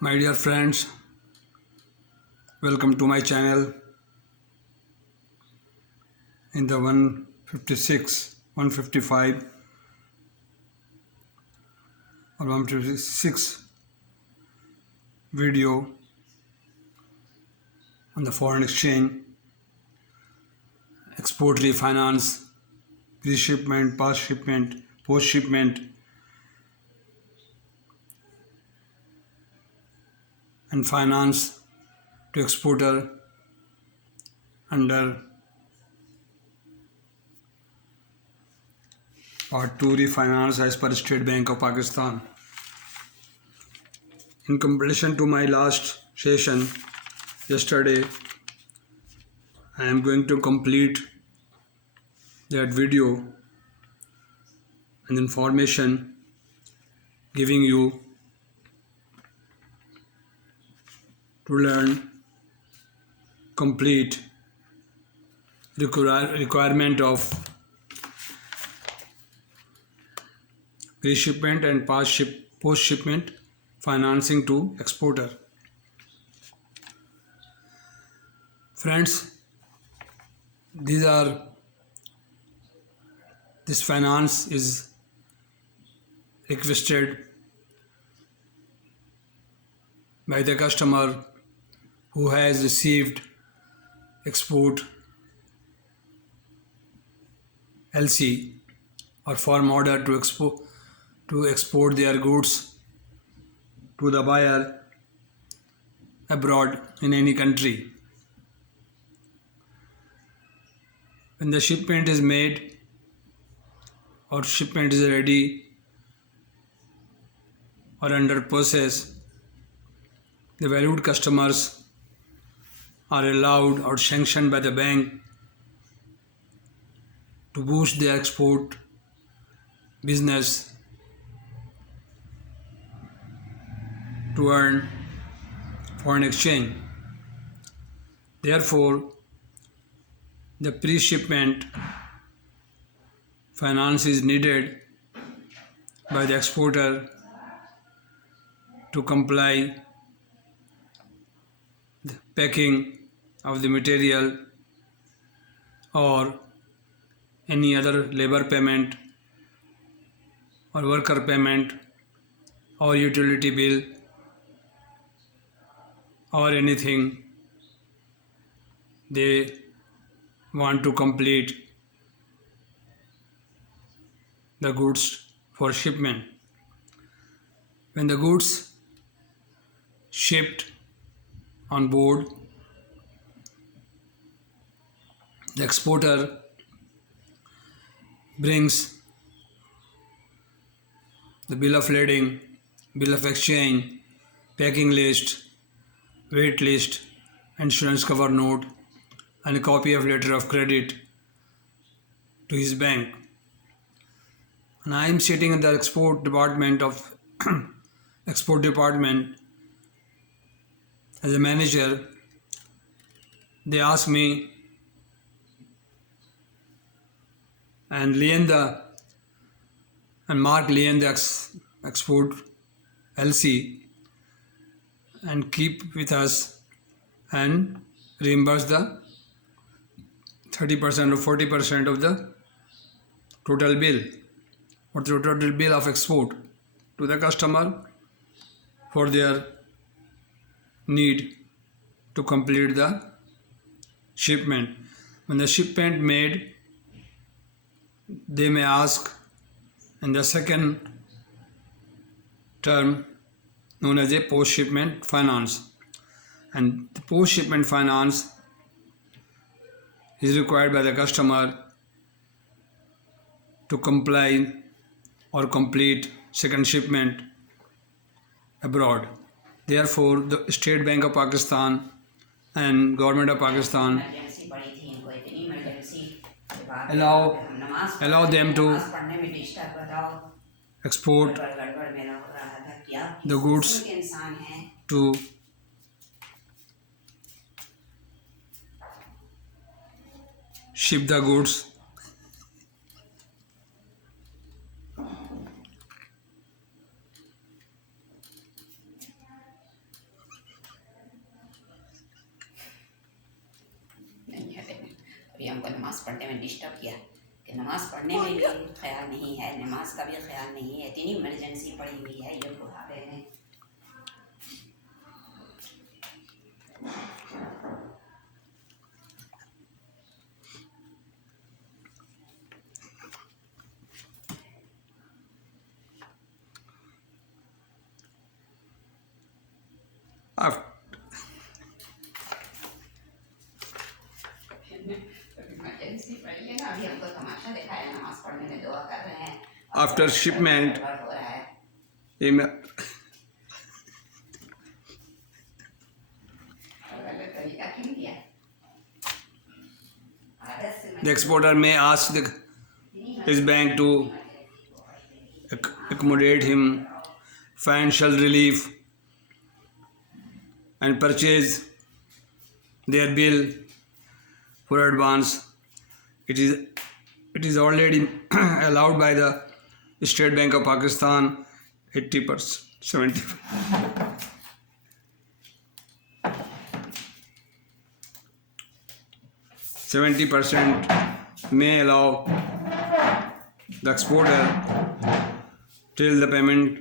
My dear friends, welcome to my channel. In the 156, 155 or 156 video on the foreign exchange, export refinance, pre-shipment, past shipment, post-shipment, and finance to exporter under Part 2 refinance as per State Bank of Pakistan. In comparison to my last session yesterday, I am going to complete that video and information giving you to learn complete requirement of pre-shipment and post-shipment financing to exporter. Friends, this finance is requested by the customer who has received export LC or firm order to export their goods to the buyer abroad in any country. When the shipment is made or shipment is ready or under process, the valued customers are allowed or sanctioned by the bank to boost their export business to earn foreign exchange. Therefore, the pre-shipment finance is needed by the exporter to comply the packing of the material or any other labor payment or worker payment or utility bill or anything they want to complete the goods for shipment. When the goods shipped on board, the exporter brings the bill of lading, bill of exchange, packing list, weight list, insurance cover note, and a copy of letter of credit to his bank. And I am sitting in the export department of export department as a manager. They ask me and mark lien the export LC and keep with us and reimburse the 30% or 40% of the total bill or the total bill of export to the customer for their need to complete the shipment. When the shipment made, they may ask in the second term known as a post-shipment finance. And the post-shipment finance is required by the customer to comply or complete second shipment abroad. Therefore, the State Bank of Pakistan and Government of Pakistan allow them to export the goods to ship the goods को नमाज़ पढ़ने में disturb किया कि नमाज़ पढ़ने में भी ख्याल नहीं है, नमाज का भी ख्याल नहीं है, इतनी इमरजेंसी पड़ी हुई है ये बुढ़ापे में। Af- इमरजेंसी पड़ी है ना, अभी हमको तमाशा दिखाया, नमाज पढ़ने में दुआ कर रहे हैं। After shipment, हो रहा है। im- गलत तरीका क्यों किया? आदत से the exporter may ask his bank to accommodate him financial relief and purchase their bill for advance. It is already allowed by the State Bank of Pakistan 80%, 70% may allow the exporter till the payment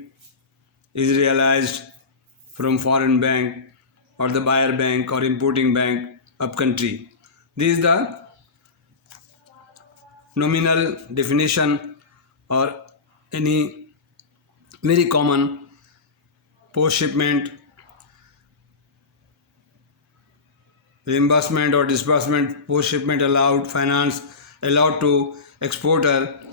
is realized from foreign bank or the buyer bank or importing bank of country. This is the nominal definition or any very common post shipment reimbursement or disbursement. Post shipment allowed finance allowed to exporter